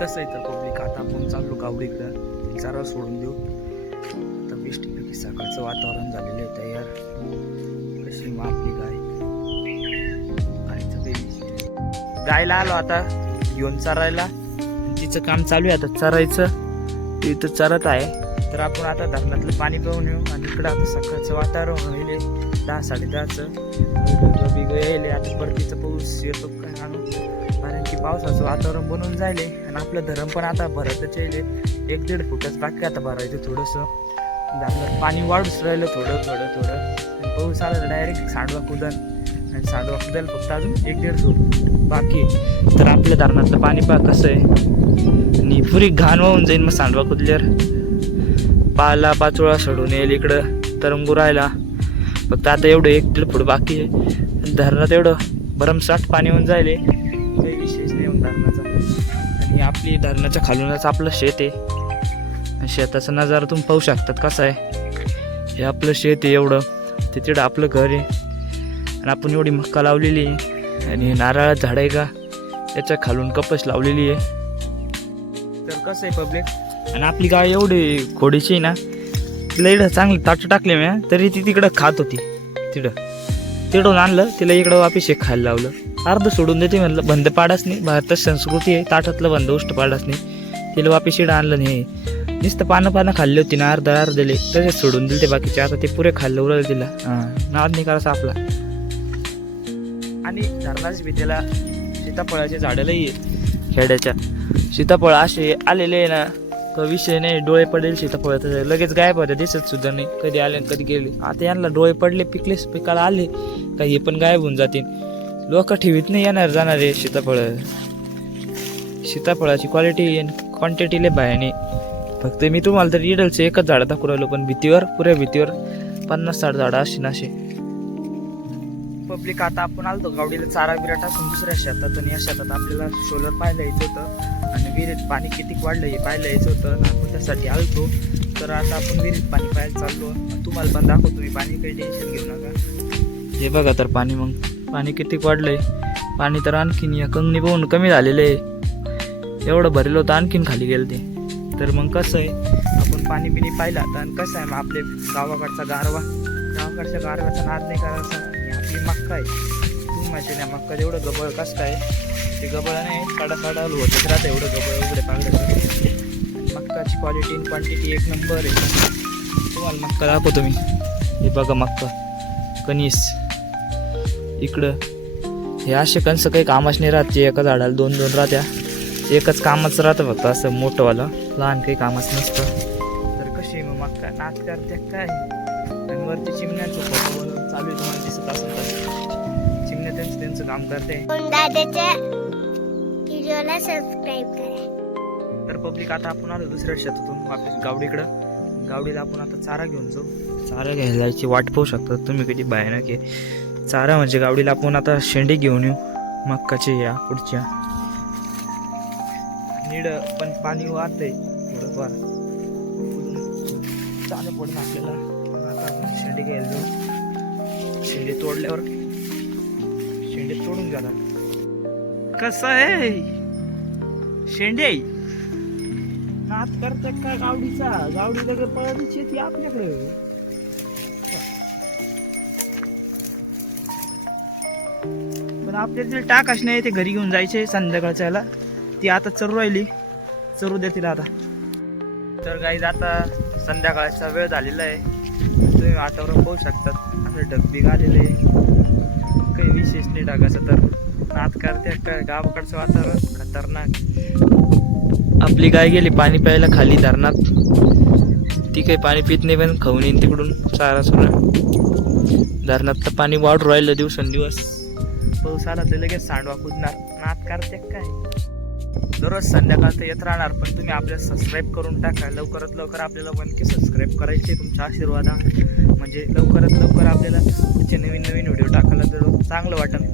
कसं आहे तर पब्लिक? आता आपण चाललो कावडीकडं चारा सोडून देऊ. आता बेस्टपैकी सकाळचं वातावरण झालेलं आहे तयार. कशी मग आपली गाय गायला आलो आता. घेऊन चरायला. तिचं काम चालू आहे आता चरायचं. ती इथं चरत आहे. तर आपण आता धरणातलं पाणी पिऊन येऊ. आणि इकडं आता सकाळचं वातावरण होईल दहा साडे दहाचं बिग येईल आता परतीचं पाऊस येतो काय? आणू कारण की पावसाचं वातावरण बनवून जायले आणि आपलं धरण पण आता भरतच येईल एक दीड फुटच बाकी आता भरायचं थोडंसं. आपलं पाणी वाढूच राहिलं थोडं थोडं थोडं. आणि पाऊस आला तर डायरेक्ट सांडवा कुदन. आणि सांडवा कुदल फक्त अजून एक दीड फूट बाकी तर आपल्या धरणातलं पाणी पा कसं आहे. आणि पुरी घाण वाहून जाईल मग सांडवा कुदल्यावर. पाला पाचोळा सोडून येईल इकडं. तरंगू राहिला. फक्त आता एवढं एक दीड फूट बाकी आहे. धरणात एवढं भरमसाठ पाणी होऊन जायले. येऊन धरणाचा आणि आपली धरणाच्या खालूनच आपलं शेत आहे. आणि शेताचा नजारा तुम्ही पाहू शकतात कसं आहे. हे आपलं शेत आहे एवढं. ते तिकडं आपलं घर आहे. आणि आपण एवढी मक्का लावलेली आहे. आणि नारळ झाड आहे का? त्याच्या खालून कपस लावलेली आहे. तर कसं आहे पब्लिक आणि आपली गाय एवढी खोडीची आहे ना. तिला इकडं चांगली ताटं टाकले मी तरी ती तिकडं खात होती. तिकडं तिकडून आणलं तिला इकडं वापिस एक खायला लावलं. अर्ध सोडून देते म्हणलं बंद पाडाच नाही भारतात संस्कृती आहे ताटातलं बंद उष्ट पाडाच नाही. तिला वापिस इकडं आणलं नाही. नुसतं पानं पानं खाल्ली होती ना अर्धा अर्धले तसेच सोडून दिले ते बाकीचे आता ते पुरे खाल्लं उरलं तिला. नाद नाही करायचा आपला. आणि धरणाच्या भीतीला सीताफळाचे झाडं खेड्याच्या. सीताफळ असे आलेले आहे ना का विषय नाही डोळे पडेल सीताफळ लगेच गायब होते दिसत सुद्धा नाही. कधी आले आणि कधी गेले. आता यांना डोळे पडले पिकलेच पिकाला आले. का हे पण गायब होऊन जातील. लोक ठेवीत नाही येणार जाणार आहे सीताफळ. सीताफळाची क्वालिटी क्वांटिटी लय भयाने. फक्त मी तुम्हाला तर इडलचं एकच झाड दाखवलं पण भीतीवर पुऱ्या भीतीवर पन्नास साठ झाडं अशी नाशे. पब्लिक आता आपण आलतो गावडीला चारा बिरा टाकून दुसऱ्या शेतात आणि या शेतात आपल्याला सोलर पाहायला यायचं होतं. आणि विहिरीत पाणी किती वाढलं हे पाहायला यायचं होतं आणि आपण त्यासाठी आलतो. तर आता आपण विहिरीत पाणी पाहायला चाललो. तुम्हाला पण दाखवतो मी पाणी काही टेन्शन घेऊ नका. हे बघा तर पाणी मग पाणी किती वाढलंय. पाणी तर आणखीन या कंगणी बघून कमी झालेलं आहे. एवढं भरलं होतं आणखीन खाली गेलं ते. तर मग कसं आहे? आपण पाणी बिणी पाहिलं आता आणि कसं आहे मग आपले गावाकडचा गारवा? गावाकडच्या गारव्याचा नाद नाही करायचा. आणि आपली मक्का आहे. तू माहिती नाही मक्का एवढं गबळ कसं काय? ते गबळाने नाही साडा साडा होतच राहतं एवढं गबळ वगैरे पागलं मक्काची क्वालिटी आणि क्वांटिटी एक नंबर आहे. तुम्हाला मक्का दाखवतो मी. हे बघा मक्का. कणीस. इकडं. हे असे कणसं काही कामाच नाही राहत ते एका झाडाला दोन दोन राहत्या. एकच कामच राहतं फक्त असं मोठंवालं लहान काही कामच नसतं. तर कशी मग मग काय नाच करते काय? आणि वरती चिमण्यांचं फोटो चालू आहे तुम्हाला दिसत असेल तर. चिमण्या त्यांचं त्यांचं काम करते. दादाच्या व्हिडिओला सबस्क्राईब करा. तर पब्लिक आता आपण आलो दुसऱ्या शेतातून वापस गावडीकडं. गावडीला आपण आता चारा घेऊन जाऊ. चारा घ्यायला जायची वाट पाहू शकता तुम्ही कधी भयानक आहे. चारा म्हणजे गावडीला आपण आता शेंडी घेऊन येऊ. मक्काची या पुढच्या. नीड पण पाणी वाहतंय थोडंफार. चालू पडून आपल्याला. आपण शेंडी घ्यायला जाऊ. शेंडी तोडल्यावर शेंडी तोडून घ्याला कसं आहे? शेंडे? नाच करतात का गावडीचा? गावडी लगेच पळाली शेती आपल्याकडे. पण आपल्याला तिला टाकाश नाही ते घरी घेऊन जायचे संध्याकाळच्या याला. ती आता चरू राहिली. चरू देतील तिला आता. तर गाईज आता संध्याकाळचा वेळ झालेला आहे. वातावरण पाहू शकतात. असं ढगबीग आलेलं काही विशेष नाही ढगाचं तर. नात करते काय गावाकडचं वातावरण खतरनाक. आपली गाय गेली पाणी प्यायला खाली धरणात. ती काही पाणी पित नाही पण खाऊन येईन तिकडून चारा सुरा धरणात तर पाणी वाढू राहिलं दिवसेंदिवस. पाऊस आला तर लगेच सांडवा कुदणार नात करते काय? दररोज संध्याकाळ तर येत राहणार पण तुम्ही आपल्याला सबस्क्राईब करून टाका. लवकरात लवकर आपल्याला पण की सबस्क्राईब करायचे तुमच्या आशीर्वादा म्हणजे लवकरात लवकर आपल्याला पुढचे नवीन नवीन व्हिडिओ टाकायला जर चांगलं वाटेल